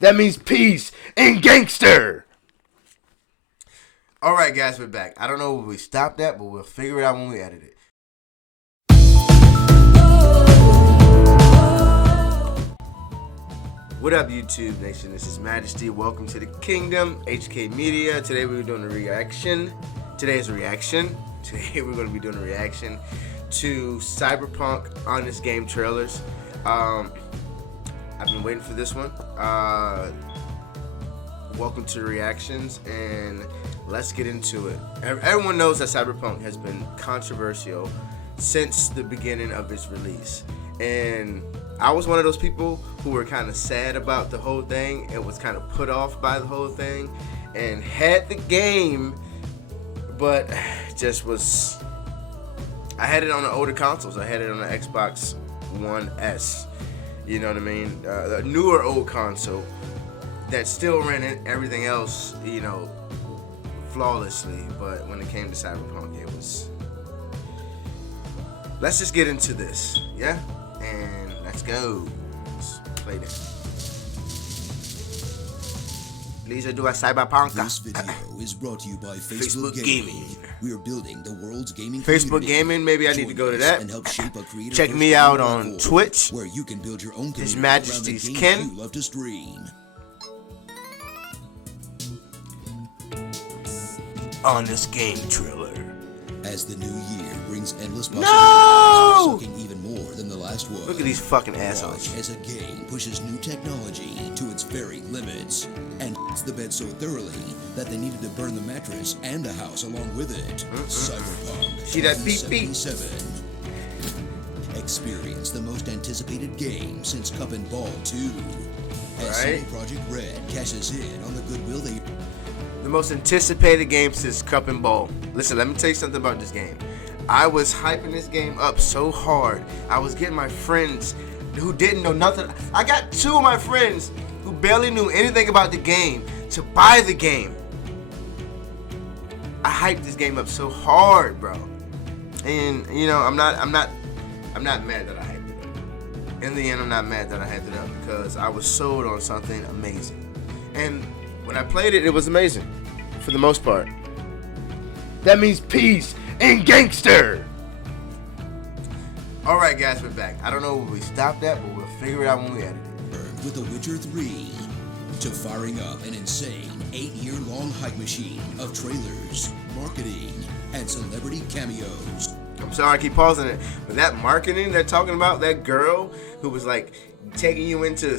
That means peace and gangster. All right, guys, we're back. I don't know where we stopped at, but we'll figure it out when we edit it. What up, YouTube Nation? This is Majesty. Welcome to the Kingdom, HK Media. Today we're doing a reaction. Today we're going to be doing a reaction to Cyberpunk Honest Game trailers. I've been waiting for this one. Welcome to the reactions, and let's get into it. Everyone knows that Cyberpunk has been controversial since the beginning of its release, and I was one of those people who were kind of sad about the whole thing and was kind of put off by the whole thing, and had the game, but just was. I had it on the older consoles. I had it on the Xbox One S. You know what I mean? The newer old console that still ran everything else, you know, flawlessly. But when it came to Cyberpunk, it was. Let's just get into this, yeah? And let's go. Let's play this. Please do a Cyberpunk. This video is brought to you by Facebook Gaming. We are building the world's gaming Facebook Gaming, maybe I need to go to that. And help shape a creative Check me out on Twitch, where you can build your own His Majesty's Ken. You love to stream. On this game trailer. As the new year brings endless possibilities, sucking even more than the last one. Look at these fucking assholes. Watch as a game pushes new technology to its very limits and hits the bed so thoroughly that they needed to burn the mattress and the house along with it. Cyberpunk. See that beep beep? Experience the most anticipated game since Cup and Ball 2. As CD Projekt Red cashes in on the goodwill they. The most anticipated game since Cup and Ball. Listen, let me tell you something about this game. I was hyping this game up so hard. I was getting my friends who didn't know nothing. I got two of my friends who barely knew anything about the game to buy the game. I hyped this game up so hard, bro. And you know, I'm not mad that I hyped it up. In the end, I'm not mad that I hyped it up because I was sold on something amazing. And when I played it, it was amazing, for the most part. That means peace and gangster. All right, guys, we're back. I don't know where we stopped at, but we'll figure it out when we edit it. With The Witcher 3, to firing up an insane 8-year-long hype machine of trailers, marketing, and celebrity cameos. I'm sorry I keep pausing it, but that marketing they're talking about, that girl who was like taking you into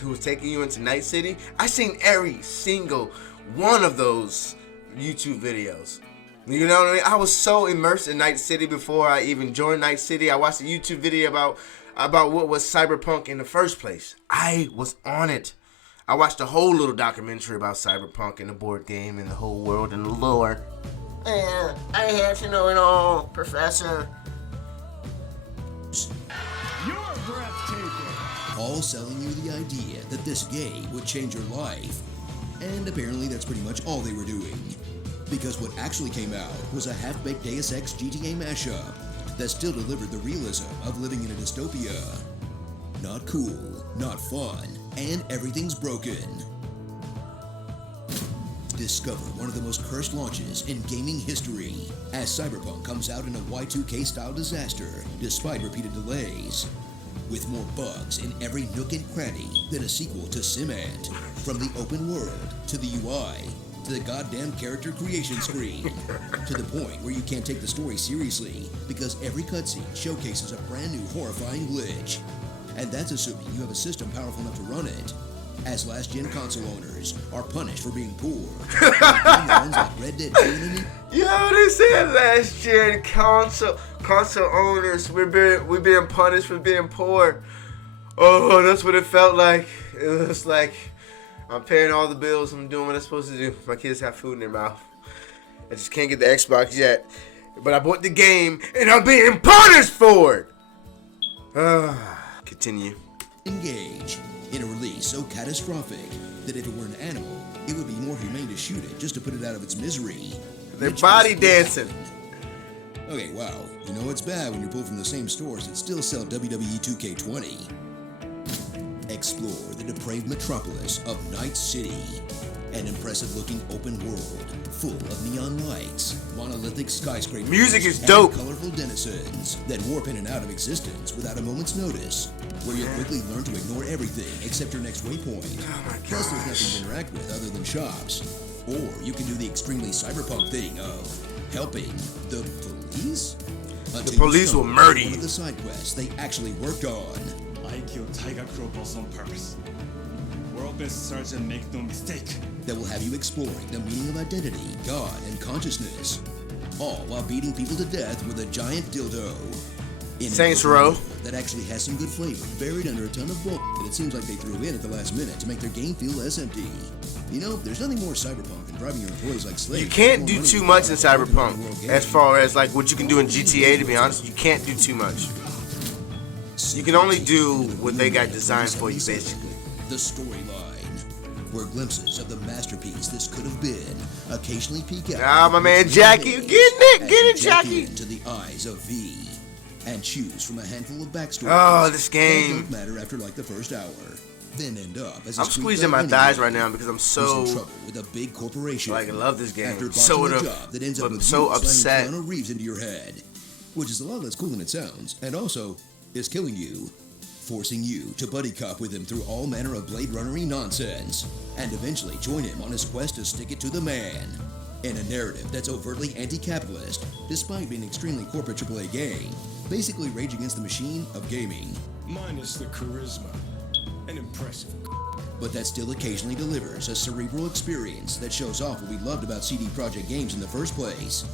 who was taking you into Night City. I seen every single one of those YouTube videos. You know what I mean? I was so immersed in Night City before I even joined Night City. I watched a YouTube video about what was Cyberpunk in the first place. I was on it. I watched a whole little documentary about Cyberpunk and the board game and the whole world and the lore. Yeah, I have to know it all, Professor. You're breathtaking. All selling you the idea that this game would change your life. And apparently that's pretty much all they were doing. Because what actually came out was a half-baked Deus Ex GTA mashup that still delivered the realism of living in a dystopia. Not cool, not fun, and everything's broken. Discover one of the most cursed launches in gaming history as Cyberpunk comes out in a Y2K style disaster despite repeated delays. With more bugs in every nook and cranny than a sequel to SimAnt. From the open world to the UI to the goddamn character creation screen. To the point where you can't take the story seriously because every cutscene showcases a brand new horrifying glitch. And that's assuming you have a system powerful enough to run it. As last-gen console owners are punished for being poor. Like Red Dead 2 Yo, they said last-gen console owners, we're being punished for being poor. Oh, that's what it felt like. It was like I'm paying all the bills. I'm doing what I'm supposed to do. My kids have food in their mouth. I just can't get the Xbox yet. But I bought the game, and I'm being punished for it. Continue. Engage in a release so catastrophic that if it were an animal, it would be more humane to shoot it just to put it out of its misery. They're body dancing. Okay, wow. You know it's bad when you're pulled from the same stores that still sell WWE 2K20. Explore the depraved metropolis of Night City. An impressive-looking open world full of neon lights, monolithic skyscrapers, Music is and dope. colorful denizens that warp in and out of existence without a moment's notice, where you'll quickly learn to ignore everything except your next waypoint. Oh my Plus, there's gosh. nothing to interact with other than shops. Or you can do the extremely cyberpunk thing of helping the police. The police will murder one you. of the side quests they actually worked on. I killed Tiger Crow Boss on purpose. World best sergeant, make no mistake. That will have you exploring the meaning of identity, God, and consciousness, all while beating people to death with a giant dildo. In Saints a Row. world that actually has some good flavor, buried under a ton of bull that it seems like they threw in at the last minute to make their game feel less empty. You know, there's nothing more cyberpunk than driving your employees like slaves. You can't More do money too than much in working in a world Cyberpunk. game. As far as like what you can do in GTA, to be honest, you can't do too much. You can only do what they got designed for you, basically. The storyline, where glimpses of the masterpiece this could have been occasionally peek out. Ah, my man Jackie, you getting it? As Get you it, check Jackie. into the eyes of V, and choose from a handful of backstories. Oh, this that game. don't matter after like the first hour. Then end up as a I'm street squeezing guy my thighs anyway, right now because I'm who's in so trouble with a big corporation. like I love this After game. botching Sort a of, job that ends up but I'm with so you upset. slamming Keanu Reeves into your head, which is a lot less cool than it sounds, and also is killing you, forcing you to buddy cop with him through all manner of Blade Runner-y nonsense, and eventually join him on his quest to stick it to the man. In a narrative that's overtly anti-capitalist, despite being an extremely corporate AAA game, basically Rage Against the Machine of gaming. Minus the charisma. An impressive. But that still occasionally delivers a cerebral experience that shows off what we loved about CD Projekt games in the first place.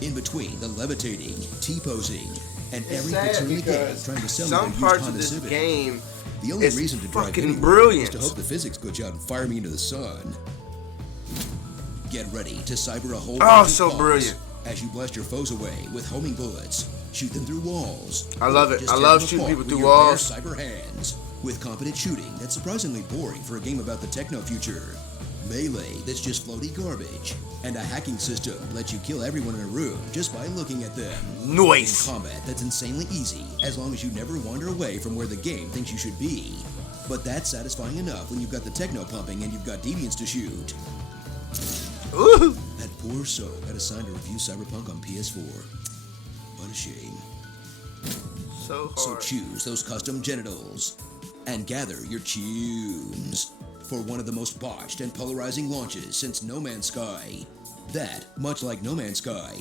In between the levitating, T-posing, and every sad picture in the game because trying to sell some me a used parts of Honda this Civic. game The only is reason to drive fucking anywhere brilliant. is to hope the physics glitch out and fire me into the sun. Get ready to cyber a whole bunch of so cars brilliant. as you blast your foes away with homing bullets, shoot them through walls. I love or it. just I tear love them shooting apart people with through your walls. bare cyber hands. With competent shooting that's surprisingly boring for a game about the techno future. Melee that's just floaty garbage. And a hacking system that lets you kill everyone in a room just by looking at them. Noise. And combat that's insanely easy as long as you never wander away from where the game thinks you should be. But that's satisfying enough when you've got the techno pumping and you've got deviants to shoot. Ooh. That poor soul got assigned to review Cyberpunk on PS4. What a shame. So So hard. choose those custom genitals and gather your tunes for one of the most botched and polarizing launches since No Man's Sky. That, much like No Man's Sky,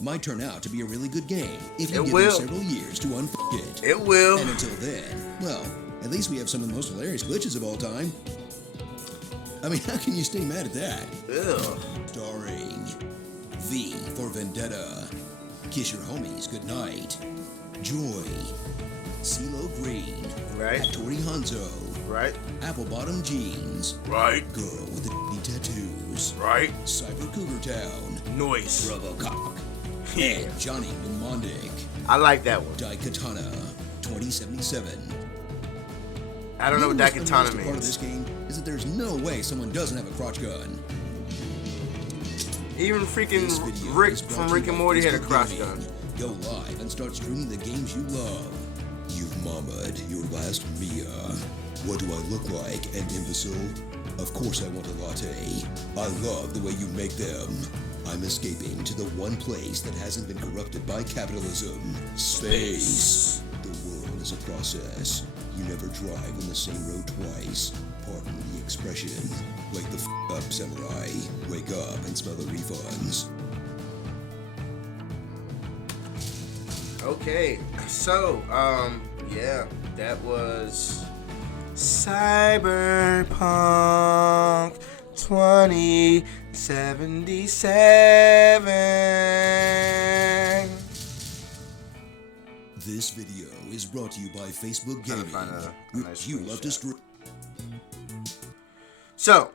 might turn out to be a really good game if you It give will. it several years to unfuck it. It will. And until then, well, at least we have some of the most hilarious glitches of all time. I mean, how can you stay mad at that? Ugh. Starring V for Vendetta, Kiss Your Homies Goodnight, Joy, CeeLo Green, Right. Tori Hanzo, Right. Apple Bottom Jeans, Right. Girl with the tattoos, Right. Cyber Cougar Town, Noise. RoboCop, Yeah. and Johnny Mnemonic, I like that one. Daikatana 2077. I don't know what You what's the Daikatana most part of this means. game is that there's no way someone doesn't have a crotch gun. Even This freaking video Rick is brought from to you Rick and by Morty had a Facebook cross Gaming. gun. Go live and start streaming the games you love. You've mamaed your last Mia. What do I look like, an imbecile? Of course I want a latte. I love the way you make them. I'm escaping to the one place that hasn't been corrupted by capitalism. Space. The world is a process. You never drive on the same road twice. Pardon the expression. Wake the up, samurai. Wake up and smell the refunds. Okay, so yeah, that was Cyberpunk 2077. This video is brought to you by Facebook Trying to Gaming, find a which nice you love to screenshot. stream. So,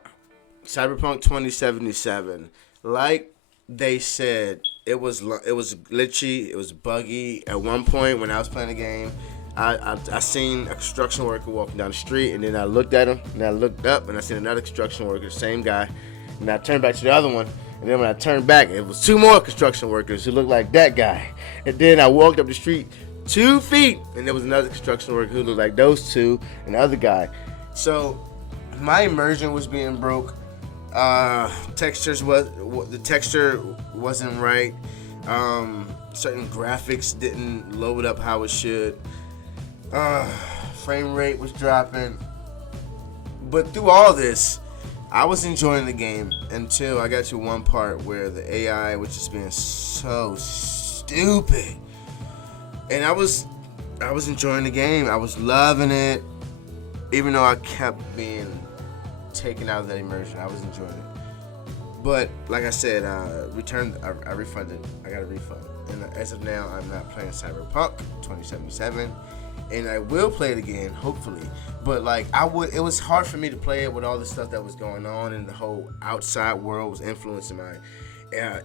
Cyberpunk 2077, like they said, it was glitchy, it was buggy. At one point when I was playing the game, I seen a construction worker walking down the street, and then I looked at him, and I looked up, and I seen another construction worker, the same guy, and I turned back to the other one, and then when I turned back, it was two more construction workers who looked like that guy, and then I walked up the street 2 feet, and there was another construction worker who looked like those two, and the other guy. So my immersion was being broke. The texture wasn't right. Certain graphics didn't load up how it should. Frame rate was dropping. But through all this, I was enjoying the game until I got to one part where the AI was just being so stupid. And I was enjoying the game. I was loving it. Even though I kept being taken out of that immersion, I was enjoying it. But like I said, I refunded. I got a refund. And as of now, I'm not playing Cyberpunk 2077. And I will play it again, hopefully. But like it was hard for me to play it with all the stuff that was going on, and the whole outside world was influencing my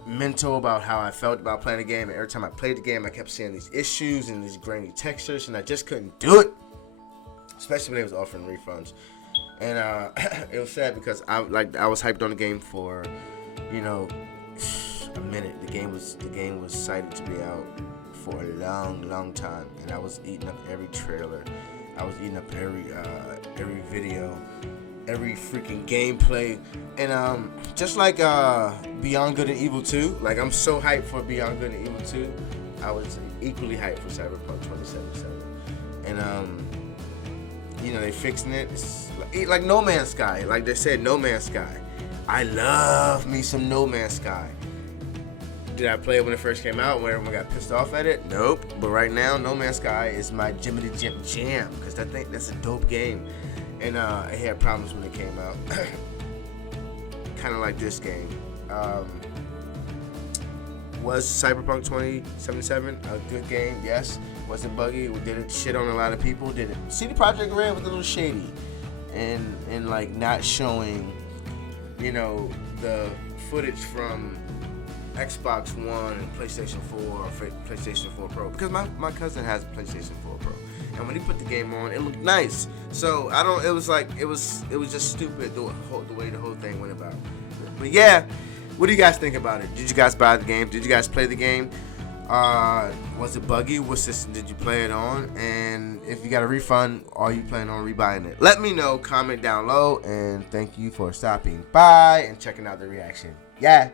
mental about how I felt about playing the game. And every time I played the game, I kept seeing these issues and these grainy textures, and I just couldn't do it. Especially when they was offering refunds. And it was sad because I was hyped on the game for, a minute. The game was cited to be out for a long time, and I was eating up every trailer. I was eating up every video, every freaking gameplay, and just like Beyond Good and Evil 2, like I'm so hyped for Beyond Good and Evil 2, I was equally hyped for Cyberpunk 2077, and they fixing it. It's like No Man's Sky, like they said, No Man's Sky. I love me some No Man's Sky. Did I play it when it first came out, when everyone got pissed off at it? Nope. But right now, No Man's Sky is my Jiminy Jam, because I think that's a dope game. And it had problems when it came out. Kind of like this game. Was Cyberpunk 2077 a good game? Yes. Was it buggy? Did it shit on a lot of people? Did it? CD Projekt Red was a little shady. And like not showing, the footage from Xbox One and PlayStation 4 or PlayStation 4 Pro, because my cousin has a PlayStation 4 Pro, and when he put the game on, it looked nice. So it was just stupid the way the whole thing went about. But yeah, what do you guys think about it? Did you guys buy the game? Did you guys play the game? Was it buggy? What system did you play it on? And if you got a refund, are you planning on rebuying it? Let me know. Comment down low, and thank you for stopping by and checking out the reaction. Yeah.